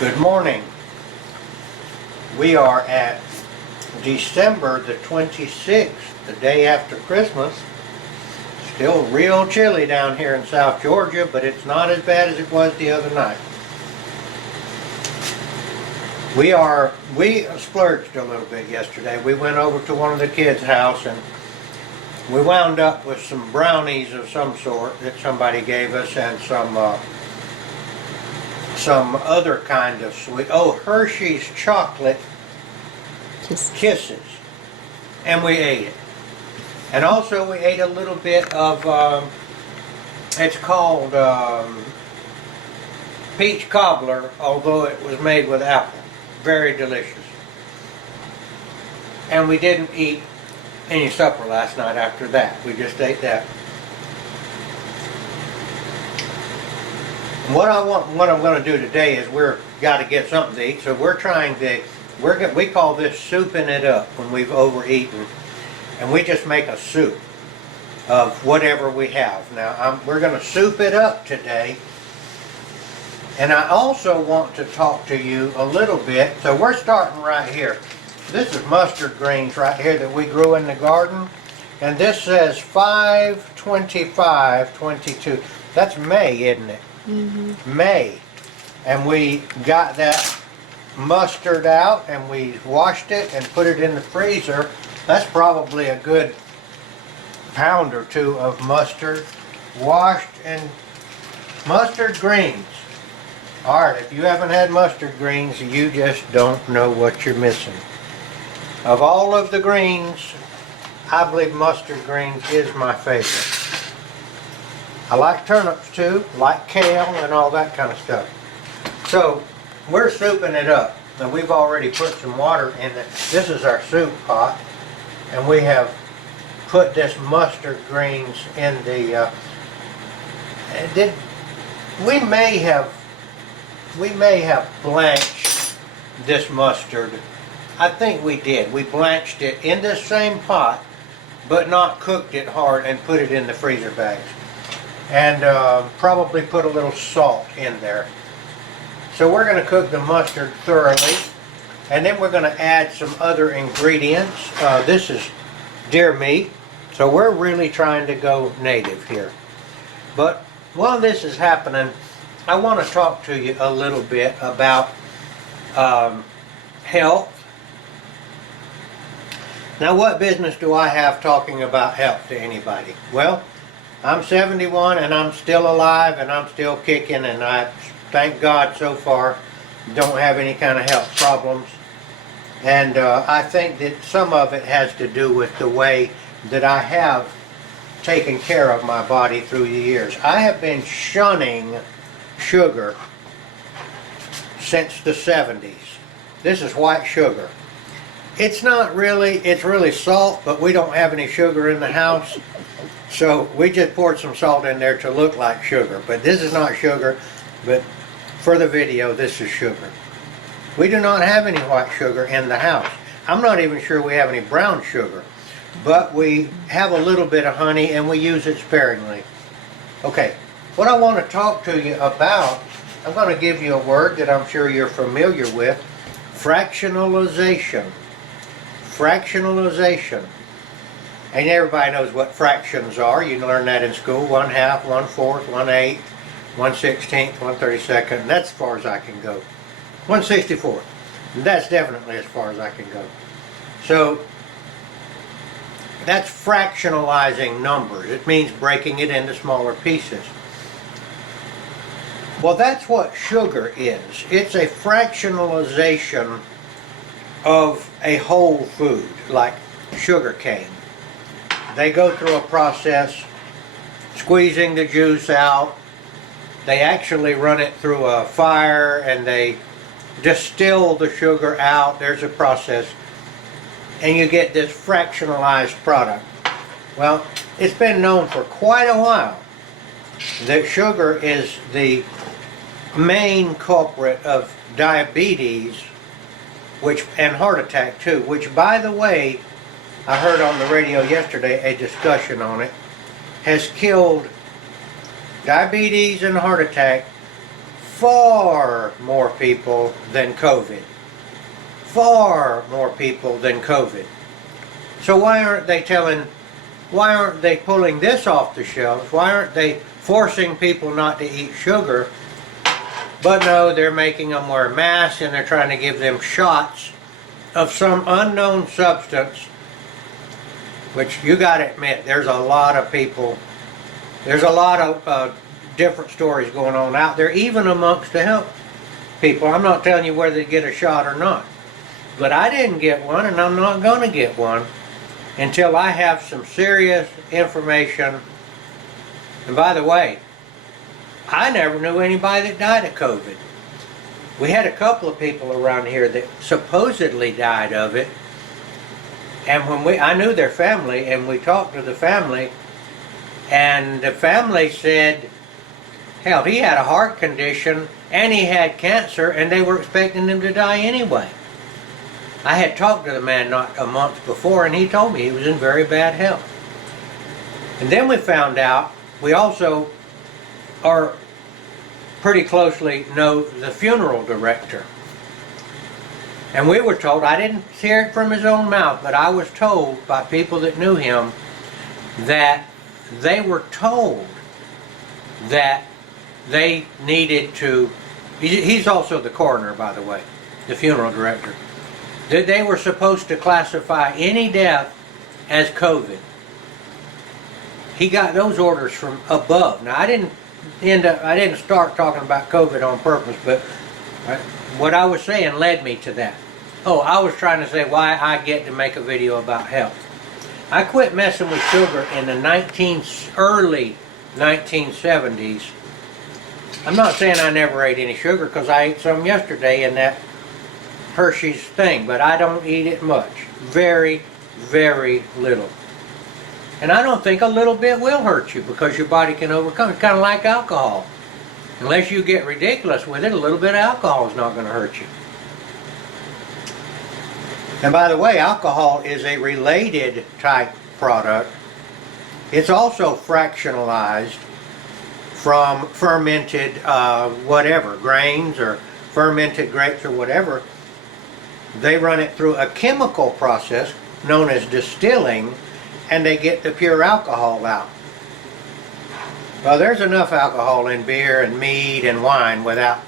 Good morning. We are at December the 26th, the day after Christmas. Still real chilly down here in South Georgia, but it's not as bad as it was the other night. We splurged a little bit yesterday. We went over to one of the kids' house and we wound up with some brownies of some sort that somebody gave us and some other kind of sweet. Oh, Hershey's chocolate kisses. And we ate it. And also we ate a little bit of, it's called peach cobbler, although it was made with apple. Very delicious. And we didn't eat any supper last night after that. We just ate that. What I'm going to do today is we're got to get something to eat, so we call this souping it up when we've overeaten, and we just make a soup of whatever we have. Now we're going to soup it up today, and I also want to talk to you a little bit. So we're starting right here. This is mustard greens right here that we grew in the garden, and this says 5/25/22. That's May, isn't it? Mm-hmm. May. And we got that mustard out and we washed it and put it in the freezer. That's probably a good pound or two of mustard washed, and mustard greens. Alright, if you haven't had mustard greens, you just don't know what you're missing. Of all of the greens, I believe mustard greens is my favorite. I like turnips too, like kale and all that kind of stuff. So, we're souping it up. Now we've already put some water in it. This is our soup pot. And we have put this mustard greens in the, we may have blanched this mustard. I think we did. We blanched it in the same pot, but not cooked it hard and put it in the freezer bags. And probably put a little salt in there. So we're going to cook the mustard thoroughly, and then we're going to add some other ingredients. This is deer meat, so we're really trying to go native here. But while this is happening, I want to talk to you a little bit about health. Now, what business do I have talking about health to anybody? Well, I'm 71 and I'm still alive and I'm still kicking, and I, thank God so far, don't have any kind of health problems. And I think that some of it has to do with the way that I have taken care of my body through the years. I have been shunning sugar since the 70s. This is white sugar. It's not really, it's really salt, but we don't have any sugar in the house. So we just poured some salt in there to look like sugar. But this is not sugar, but for the video, this is sugar. We do not have any white sugar in the house. I'm not even sure we have any brown sugar. But we have a little bit of honey and we use it sparingly. Okay, what I want to talk to you about, I'm going to give you a word that I'm sure you're familiar with. Fractionalization. Fractionalization. And everybody knows what fractions are. You learn that in school. 1/2, 1/4, 1/8, 1/16, 1/32. That's as far as I can go. 1/64. That's definitely as far as I can go. So, that's fractionalizing numbers. It means breaking it into smaller pieces. Well, that's what sugar is. It's a fractionalization of a whole food, like sugar cane. They go through a process squeezing the juice out. They actually run it through a fire and they distill the sugar out. There's a process. And you get this fractionalized product. Well, it's been known for quite a while that sugar is the main culprit of diabetes, and heart attack too, which, by the way, I heard on the radio yesterday a discussion on it, has killed diabetes and heart attack far more people than COVID. Far more people than COVID. So why aren't they pulling this off the shelves? Why aren't they forcing people not to eat sugar? But no, they're making them wear masks and they're trying to give them shots of some unknown substance, which you got to admit, there's a lot of people, there's a lot of different stories going on out there, even amongst the health people. I'm not telling you whether to get a shot or not, but I didn't get one and I'm not going to get one until I have some serious information. And by the way, I never knew anybody that died of COVID. We had a couple of people around here that supposedly died of it. And I knew their family, and we talked to the family, and the family said, hell, he had a heart condition, and he had cancer, and they were expecting him to die anyway. I had talked to the man not a month before, and he told me he was in very bad health. And then we found out, we also are pretty closely know the funeral director. And we were told, I didn't hear it from his own mouth, but I was told by people that knew him that they were told that they needed to, he's also the coroner, by the way, the funeral director, that they were supposed to classify any death as COVID. He got those orders from above. Now I didn't start talking about COVID on purpose, but what I was saying led me to that. Oh, I was trying to say why I get to make a video about health. I quit messing with sugar in the early 1970s. I'm not saying I never ate any sugar, because I ate some yesterday in that Hershey's thing, but I don't eat it much. Very, very little. And I don't think a little bit will hurt you, because your body can overcome it. Kind of like alcohol. Unless you get ridiculous with it, a little bit of alcohol is not going to hurt you. And by the way, alcohol is a related type product. It's also fractionalized from fermented whatever, grains or fermented grapes or whatever. They run it through a chemical process known as distilling, and they get the pure alcohol out. Well, there's enough alcohol in beer and mead and wine without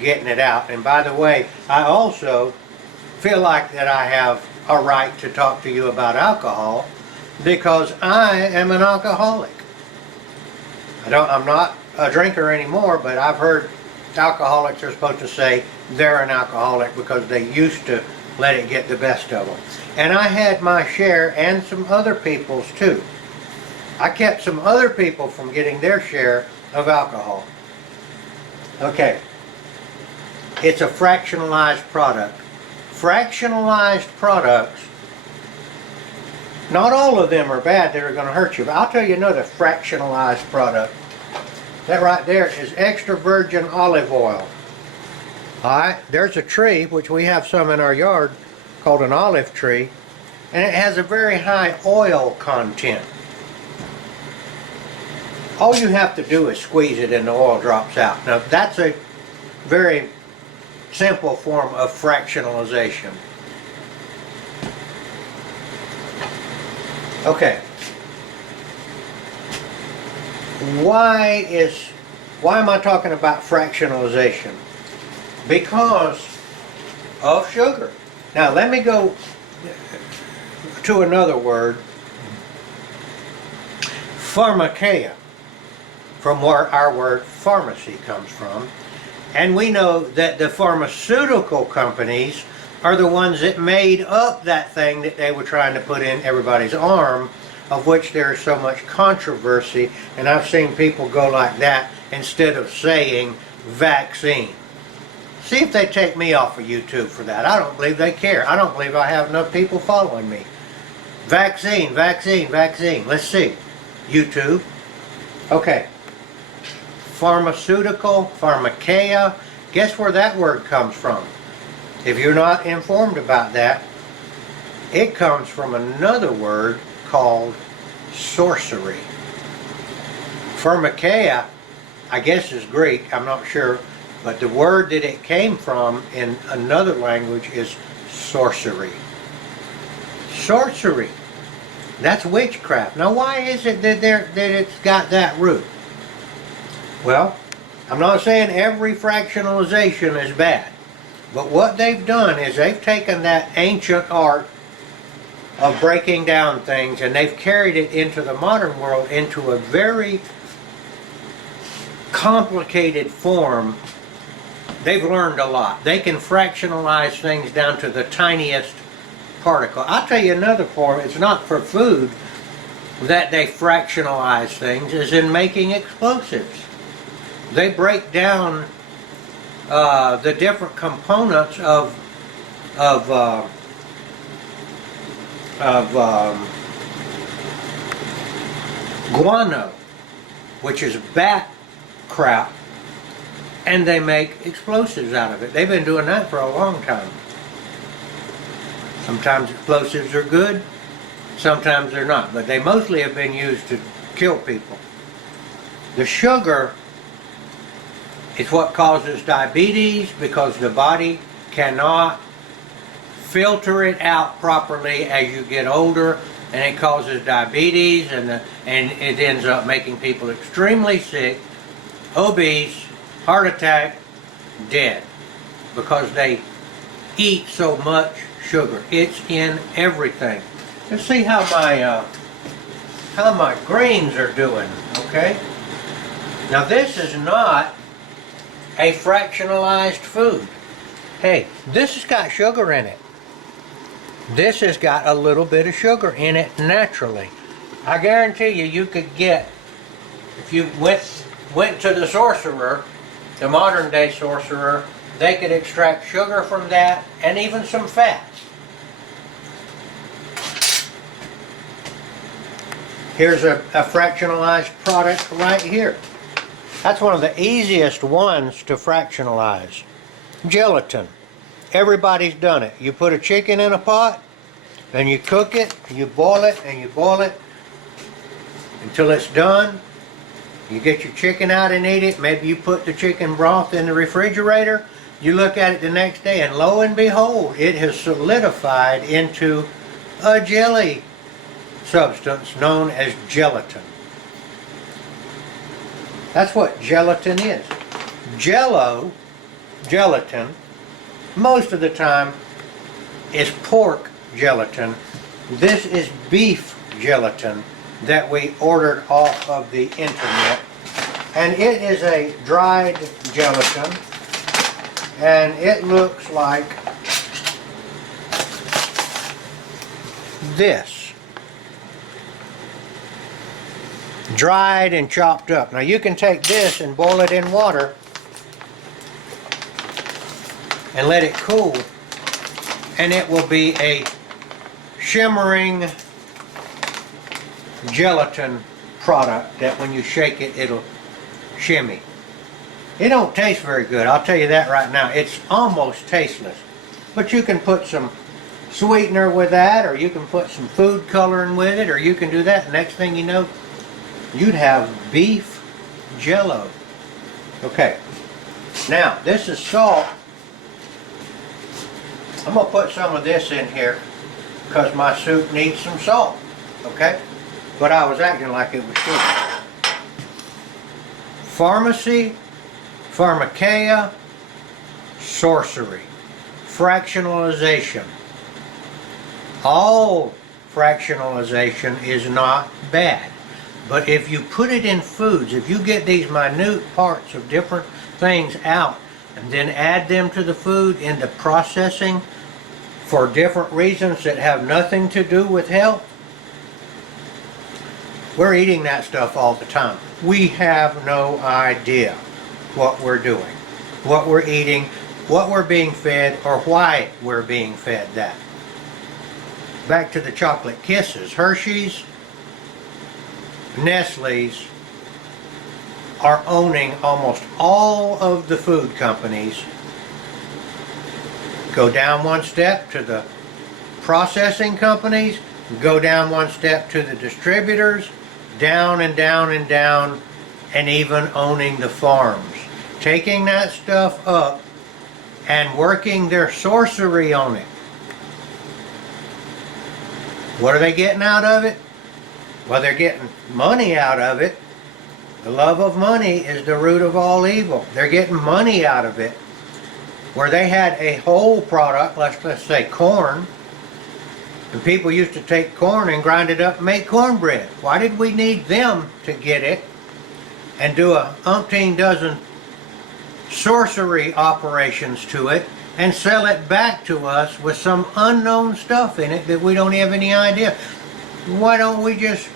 getting it out. And by the way, I also feel like that I have a right to talk to you about alcohol, because I am an alcoholic. I'm not a drinker anymore, but I've heard alcoholics are supposed to say they're an alcoholic because they used to let it get the best of them. And I had my share, and some other people's too. I kept some other people from getting their share of alcohol. Okay. It's a fractionalized product. Fractionalized products, not all of them are bad that are going to hurt you, but I'll tell you another fractionalized product. That right there is extra virgin olive oil. Alright, there's a tree, which we have some in our yard, called an olive tree, and it has a very high oil content. All you have to do is squeeze it and the oil drops out. Now that's a very simple form of fractionalization. Okay. Why am I talking about fractionalization? Because of sugar. Now let me go to another word, pharmakeia, from where our word pharmacy comes from. And we know that the pharmaceutical companies are the ones that made up that thing that they were trying to put in everybody's arm, of which there is so much controversy. And I've seen people go like that instead of saying vaccine. See if they take me off of YouTube for that. I don't believe they care. I don't believe I have enough people following me. Vaccine, vaccine, vaccine. Let's see. YouTube. Okay. Pharmaceutical, pharmakeia. Guess where that word comes from? If you're not informed about that, it comes from another word called sorcery. Pharmakeia, I guess, is Greek. I'm not sure. But the word that it came from in another language is sorcery. Sorcery. That's witchcraft. Now why is it that it's got that root? Well, I'm not saying every fractionalization is bad. But what they've done is they've taken that ancient art of breaking down things and they've carried it into the modern world into a very complicated form. They've learned a lot. They can fractionalize things down to the tiniest particle. I'll tell you another form, it's not for food that they fractionalize things, is in making explosives. They break down the different components of guano, which is bat crap, and they make explosives out of it. They've been doing that for a long time. Sometimes explosives are good, sometimes they're not, but they mostly have been used to kill people. The sugar is what causes diabetes because the body cannot filter it out properly as you get older, and it causes diabetes, and it ends up making people extremely sick, obese, heart attack, dead, because they eat so much sugar. It's in everything. Let's see how my greens are doing. Okay. Now this is not a fractionalized food. Hey, this has got sugar in it. This has got a little bit of sugar in it naturally. I guarantee you could get, if you went to the sorcerer, the modern day sorcerer, they could extract sugar from that and even some fats. Here's a fractionalized product right here. That's one of the easiest ones to fractionalize. Gelatin. Everybody's done it. You put a chicken in a pot and you cook it, you boil it and you boil it until it's done. You get your chicken out and eat it. Maybe you put the chicken broth in the refrigerator. You look at it the next day and lo and behold, it has solidified into a jelly substance known as gelatin. That's what gelatin is. Gelatin, most of the time is pork gelatin. This is beef gelatin that we ordered off of the internet. And it is a dried gelatin. And it looks like this. Dried and chopped up. Now you can take this and boil it in water and let it cool, and it will be a shimmering gelatin product that when you shake it, it'll shimmy. It don't taste very good, I'll tell you that right now. It's almost tasteless. But you can put some sweetener with that, or you can put some food coloring with it, or you can do that. Next thing you know, you'd have beef jello. Okay, now this is salt. I'm going to put some of this in here because my soup needs some salt. Okay, but I was acting like it was sugar. Pharmacy, pharmakeia, sorcery, fractionalization. All fractionalization is not bad. But if you put it in foods, if you get these minute parts of different things out and then add them to the food in the processing for different reasons that have nothing to do with health, we're eating that stuff all the time. We have no idea what we're doing, what we're eating, what we're being fed, or why we're being fed that. Back to the chocolate kisses. Hershey's, Nestle's are owning almost all of the food companies. Go down one step to the processing companies, go down one step to the distributors, down and down and down, and even owning the farms. taking that stuff up and working their sorcery on it. What are they getting out of it? Well, they're getting money out of it. The love of money is the root of all evil. They're getting money out of it. Where they had a whole product, let's say corn, and people used to take corn and grind it up and make cornbread. Why did we need them to get it and do a umpteen dozen sorcery operations to it and sell it back to us with some unknown stuff in it that we don't have any idea? Why don't we just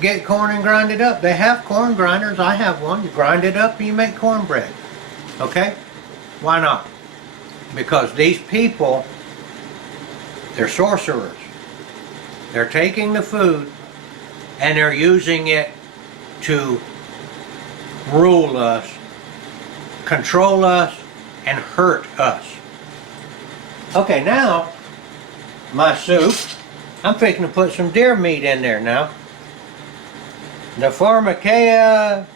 get corn and grind it up? They have corn grinders. I have one. You grind it up and you make cornbread. Okay? Why not? Because these people, they're sorcerers. They're taking the food and they're using it to rule us, control us, and hurt us. Okay, now, my soup, I'm fixing to put some deer meat in there now. The Pharmacia,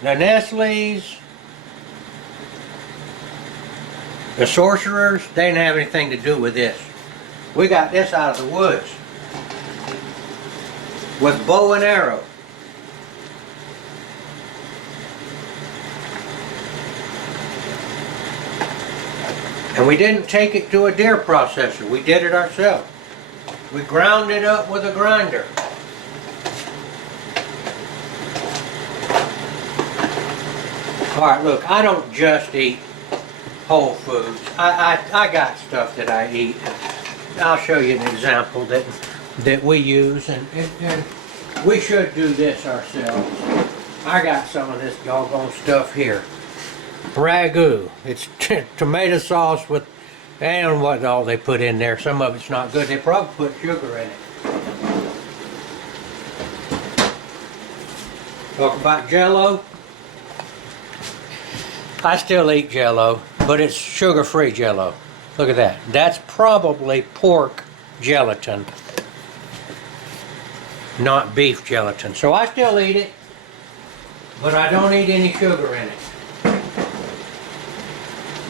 the Nestle's, the sorcerers, they didn't have anything to do with this. We got this out of the woods with bow and arrow. And we didn't take it to a deer processor. We did it ourselves. We ground it up with a grinder. Alright, look, I don't just eat whole foods. I got stuff that I eat. I'll show you an example that we use, and we should do this ourselves. I got some of this doggone stuff here. Ragu. It's tomato sauce with, and what all they put in there. Some of it's not good. They probably put sugar in it. Talk about Jell-O. I still eat Jell-O, but it's sugar-free Jell-O. Look at that. That's probably pork gelatin, not beef gelatin. So I still eat it, but I don't eat any sugar in it.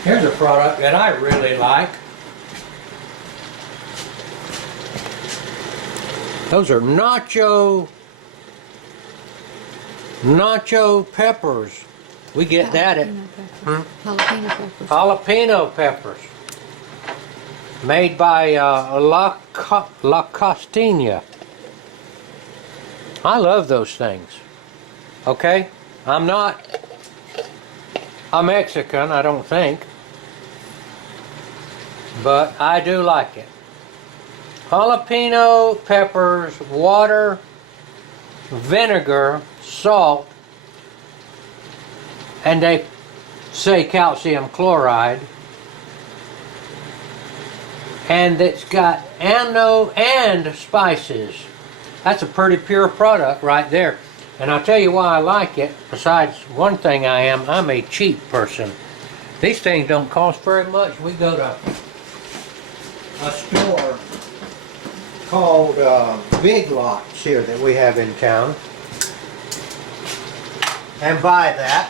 Here's a product that I really like. Those are nacho peppers. We get that at Jalapeno peppers. Jalapeno peppers. Made by La Costina. I love those things. Okay? I'm not a Mexican, I don't think. But I do like it. Jalapeno peppers, water, vinegar, salt, and they say calcium chloride. And it's got amino and spices. That's a pretty pure product right there. And I'll tell you why I like it. Besides one thing I'm a cheap person. These things don't cost very much. We go to a store called Big Lots here that we have in town and buy that.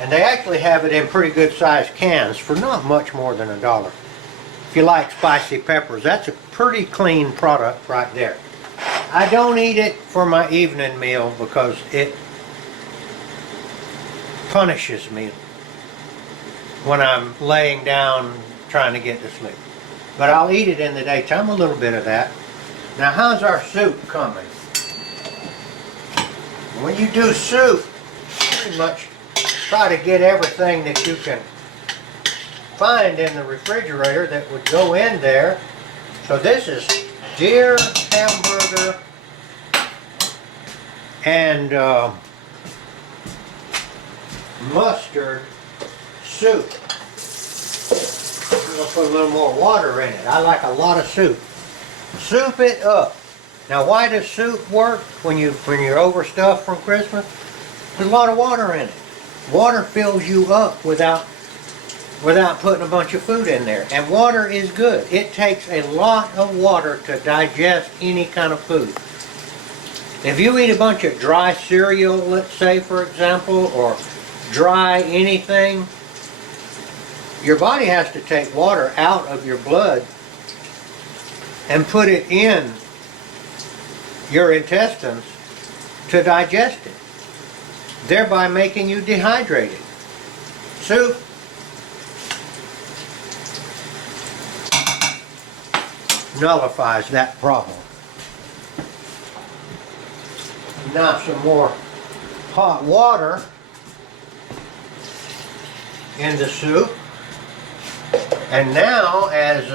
And they actually have it in pretty good sized cans for not much more than $1. If you like spicy peppers, that's a pretty clean product right there. I don't eat it for my evening meal because it punishes me when I'm laying down trying to get to sleep. But I'll eat it in the daytime, a little bit of that. Now how's our soup coming? When you do soup, pretty much try to get everything that you can find in the refrigerator that would go in there. So this is deer hamburger and mustard soup. I'm going to put a little more water in it. I like a lot of soup. Soup it up. Now why does soup work when you're overstuffed from Christmas? There's a lot of water in it. Water fills you up without putting a bunch of food in there. And water is good. It takes a lot of water to digest any kind of food. If you eat a bunch of dry cereal, let's say for example, or dry, anything, your body has to take water out of your blood and put it in your intestines to digest it, thereby making you dehydrated. Soup nullifies that problem. Now some more hot water in the soup. And now, as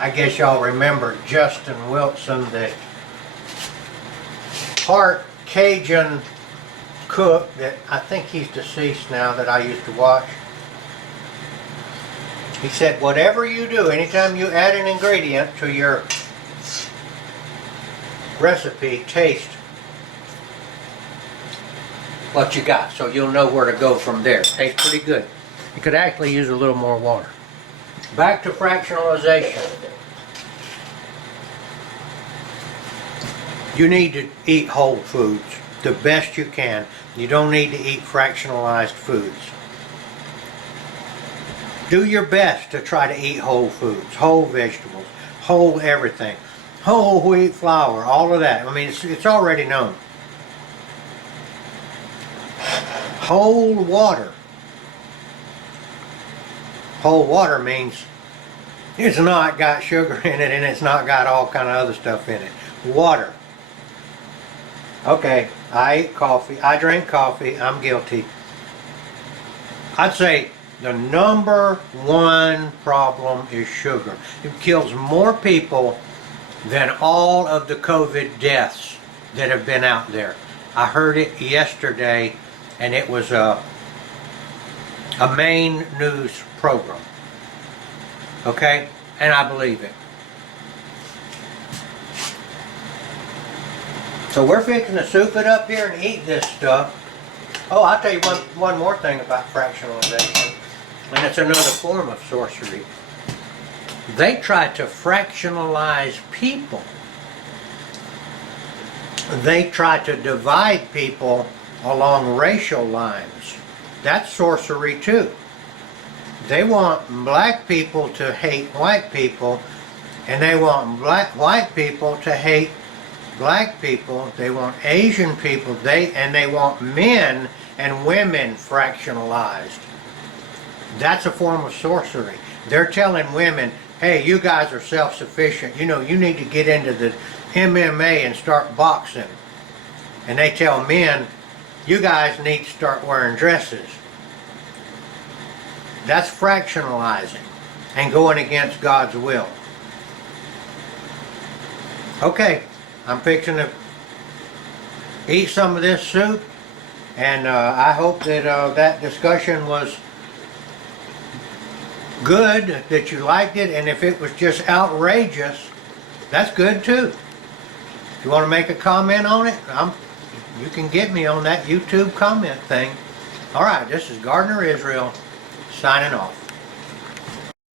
I guess y'all remember Justin Wilson, the part Cajun cook that I think he's deceased now, that I used to watch. He said, whatever you do, anytime you add an ingredient to your recipe, taste what you got, so you'll know where to go from there. Tastes pretty good. You could actually use a little more water. Back to fractionalization. You need to eat whole foods the best you can. You don't need to eat fractionalized foods. Do your best to try to eat whole foods, whole vegetables, whole everything, whole wheat flour, all of that. I mean, it's already known. Whole water. Whole water means it's not got sugar in it and it's not got all kind of other stuff in it. Water. Okay, I eat coffee. I drink coffee. I'm guilty. I'd say the #1 problem is sugar. It kills more people than all of the COVID deaths that have been out there. I heard it yesterday, and it was a main news program. Okay? And I believe it. So we're fixing to soup it up here and eat this stuff. Oh, I'll tell you one more thing about fractionalization, and it's another form of sorcery. They try to fractionalize people. They try to divide people along racial lines. That's sorcery too. They want black people to hate white people, and they want white people to hate black people. They want Asian people, and they want men and women fractionalized. That's a form of sorcery. They're telling women, hey, you guys are self-sufficient. You know, you need to get into the MMA and start boxing. And they tell men, you guys need to start wearing dresses. That's fractionalizing and going against God's will. Okay, I'm fixing to eat some of this soup, and I hope that that discussion was good, that you liked it, and if it was just outrageous, that's good too. If you want to make a comment on it, you can get me on that YouTube comment thing. Alright, this is Gardner Israel signing off.